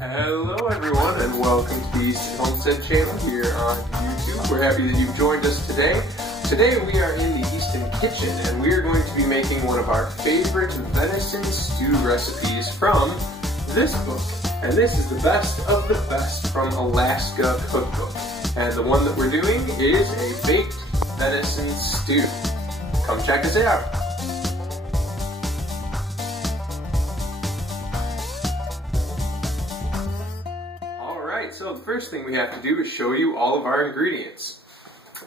Hello everyone and welcome to the Easton Homestead channel here on YouTube. We're happy that you've joined us today. Today we are in the Easton kitchen and we are going to be making one of our favorite venison stew recipes from this book. And this is the best of the best from Alaska Cookbook. And the one that we're doing is a baked venison stew. Come check us out. So the first thing we have to do is show you all of our ingredients.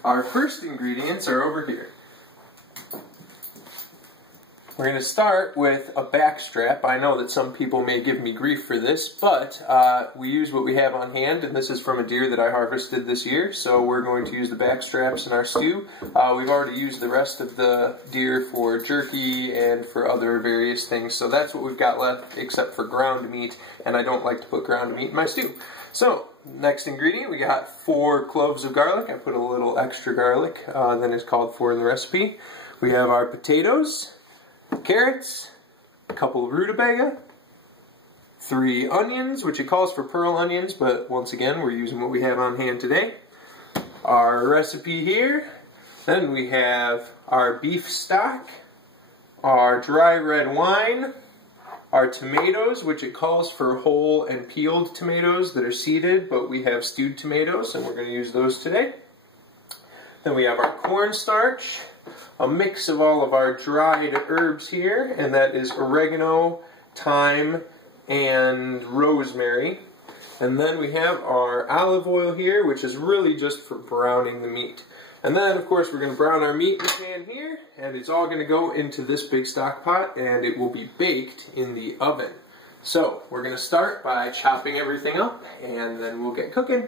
Our first ingredients are over here. We're going to start with a back strap. I know that some people may give me grief for this, but we use what we have on hand, and this is from a deer that I harvested this year, so we're going to use the back straps in our stew. We've already used the rest of the deer for jerky and for other various things, so that's what we've got left except for ground meat, and I don't like to put ground meat in my stew. So, next ingredient, we got 4 cloves of garlic. I put a little extra garlic than is called for in the recipe. We have our potatoes, carrots, a couple of rutabaga, 3 onions, which it calls for pearl onions, but once again, we're using what we have on hand today. Our recipe here, then we have our beef stock, our dry red wine, our tomatoes, which it calls for whole and peeled tomatoes that are seeded, but we have stewed tomatoes, and we're going to use those today. Then we have our cornstarch, a mix of all of our dried herbs here, and that is oregano, thyme, and rosemary. And then we have our olive oil here, which is really just for browning the meat. And then, of course, we're going to brown our meat in the pan here, and it's all going to go into this big stock pot, and it will be baked in the oven. So, we're going to start by chopping everything up, and then we'll get cooking.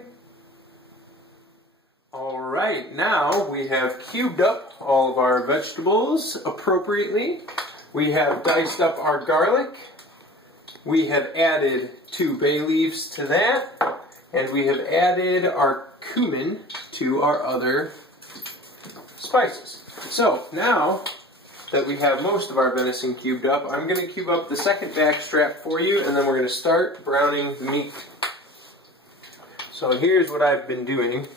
Alright, now we have cubed up all of our vegetables appropriately. We have diced up our garlic. We have added 2 bay leaves to that, and we have added our cumin to our other spices. So now that we have most of our venison cubed up, I'm going to cube up the second back strap for you, and then we're going to start browning the meat. So here's what I've been doing.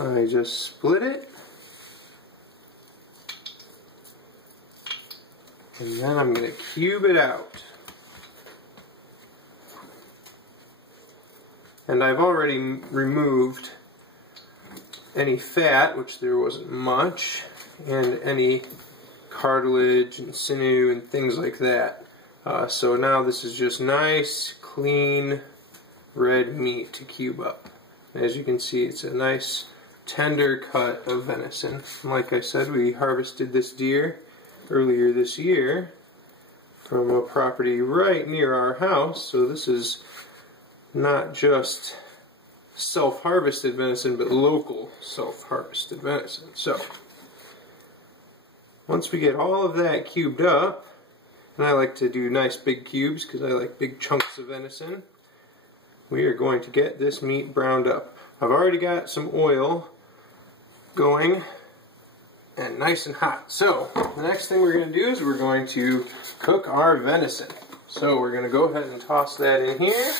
I just split it, and then I'm going to cube it out. And I've already removed any fat, which there wasn't much, and any cartilage and sinew and things like that. So now this is just nice, clean, red meat to cube up. As you can see, it's a nice, tender cut of venison. Like I said, we harvested this deer earlier this year from a property right near our house, so this is not just self-harvested venison, but local self-harvested venison. So, once we get all of that cubed up, and I like to do nice big cubes because I like big chunks of venison, we are going to get this meat browned up. I've already got some oil going and nice and hot. So, the next thing we're going to do is we're going to cook our venison. So, we're going to go ahead and toss that in here.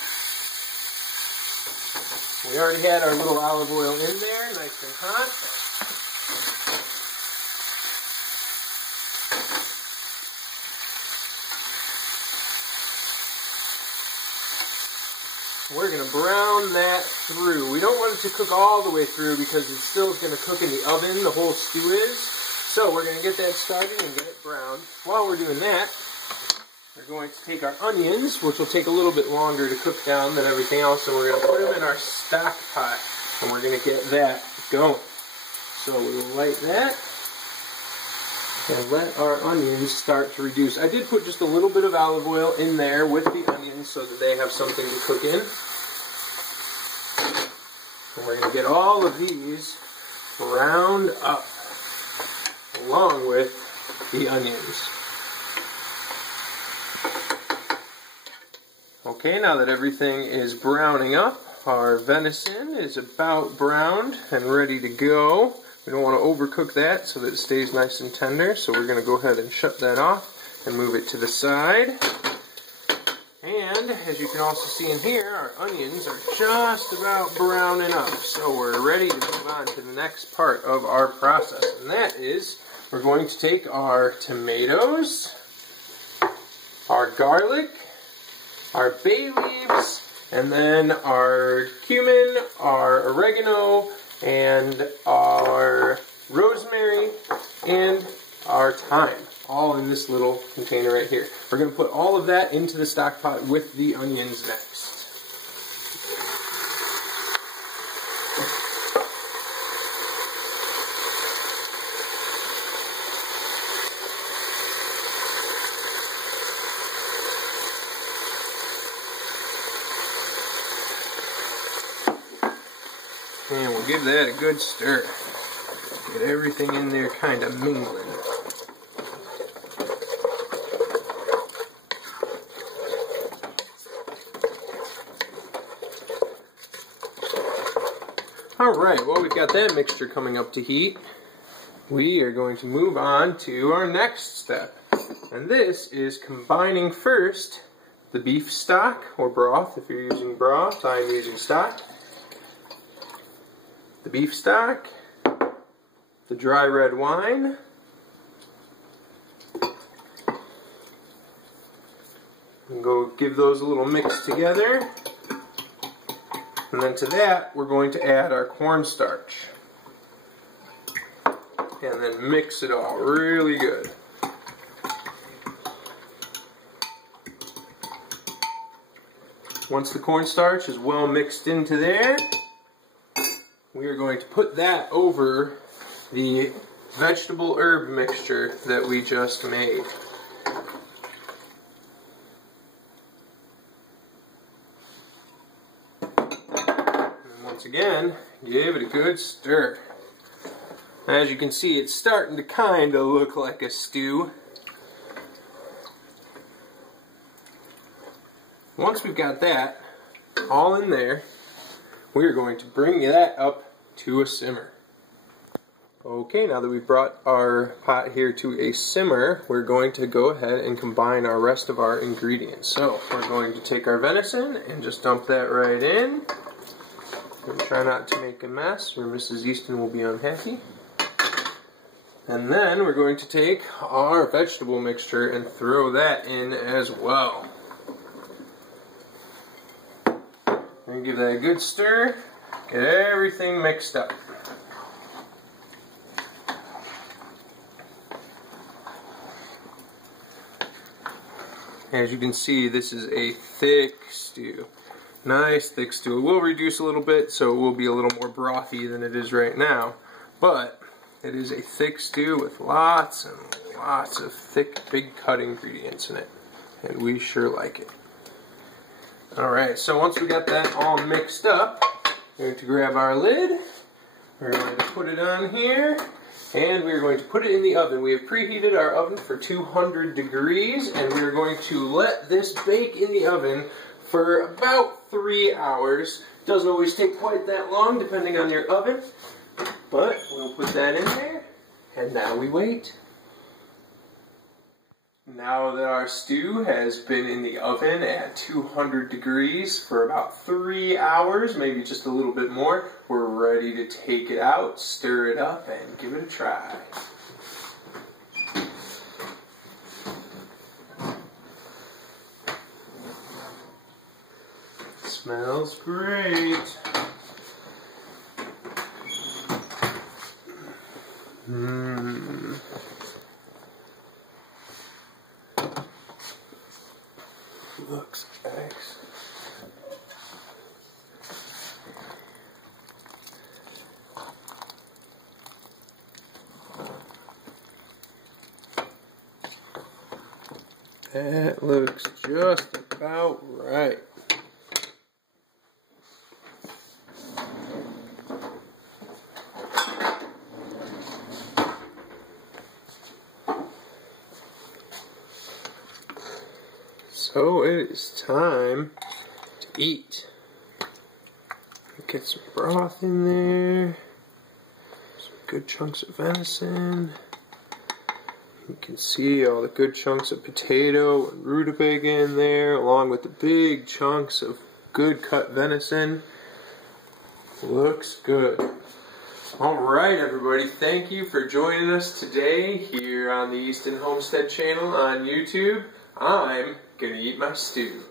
We already had our little olive oil in there, nice and hot. We're going to brown that through. We don't want it to cook all the way through because it's still going to cook in the oven, the whole stew is. So we're going to get that started and get it browned. While we're doing that, we're going to take our onions, which will take a little bit longer to cook down than everything else, and we're going to put them in our stock pot, and we're going to get that going. So we'll light that, and let our onions start to reduce. I did put just a little bit of olive oil in there with the onions so that they have something to cook in. And we're going to get all of these browned up, along with the onions. Okay, now that everything is browning up, our venison is about browned and ready to go. We don't want to overcook that so that it stays nice and tender, so we're going to go ahead and shut that off and move it to the side. And as you can also see in here, our onions are just about browning up, so we're ready to move on to the next part of our process, and that is we're going to take our tomatoes, our garlic, our bay leaves, and then our cumin, our oregano, and our rosemary, and our thyme, all in this little container right here. We're going to put all of that into the stock pot with the onions next. And we'll give that a good stir. Get everything in there kind of mingling. Alright, well, we've got that mixture coming up to heat. We are going to move on to our next step. And this is combining first the beef stock, or broth if you're using broth. I'm using stock. The beef stock, the dry red wine, and go give those a little mix together. And then to that, we're going to add our cornstarch. And then mix it all really good. Once the cornstarch is well mixed into there, we are going to put that over the vegetable herb mixture that we just made. And once again, give it a good stir. As you can see, it's starting to kind of look like a stew. Once we've got that all in there, we are going to bring that up to a simmer. Okay, now that we've brought our pot here to a simmer, we're going to go ahead and combine our rest of our ingredients. So, we're going to take our venison and just dump that right in. And try not to make a mess or Mrs. Easton will be unhappy. And then we're going to take our vegetable mixture and throw that in as well. And give that a good stir. Get everything mixed up. As you can see, this is a thick stew. Nice thick stew. It will reduce a little bit, so it will be a little more brothy than it is right now. But it is a thick stew with lots and lots of thick, big cut ingredients in it. And we sure like it. Alright, so once we got that all mixed up, we're going to grab our lid, we're going to put it on here, and we're going to put it in the oven. We have preheated our oven for 200 degrees, and we're going to let this bake in the oven for about 3 hours. Doesn't always take quite that long, depending on your oven, but we'll put that in there, and now we wait. Now that our stew has been in the oven at 200 degrees for about 3 hours, maybe just a little bit more, we're ready to take it out, stir it up, and give it a try. Smells great. Looks excellent. That looks just about right. So it is time to eat. Get some broth in there, some good chunks of venison. You can see all the good chunks of potato and rutabaga in there, along with the big chunks of good cut venison. Looks good. Alright everybody, thank you for joining us today here on the Easton Homestead channel on YouTube. I'm gonna eat my stew.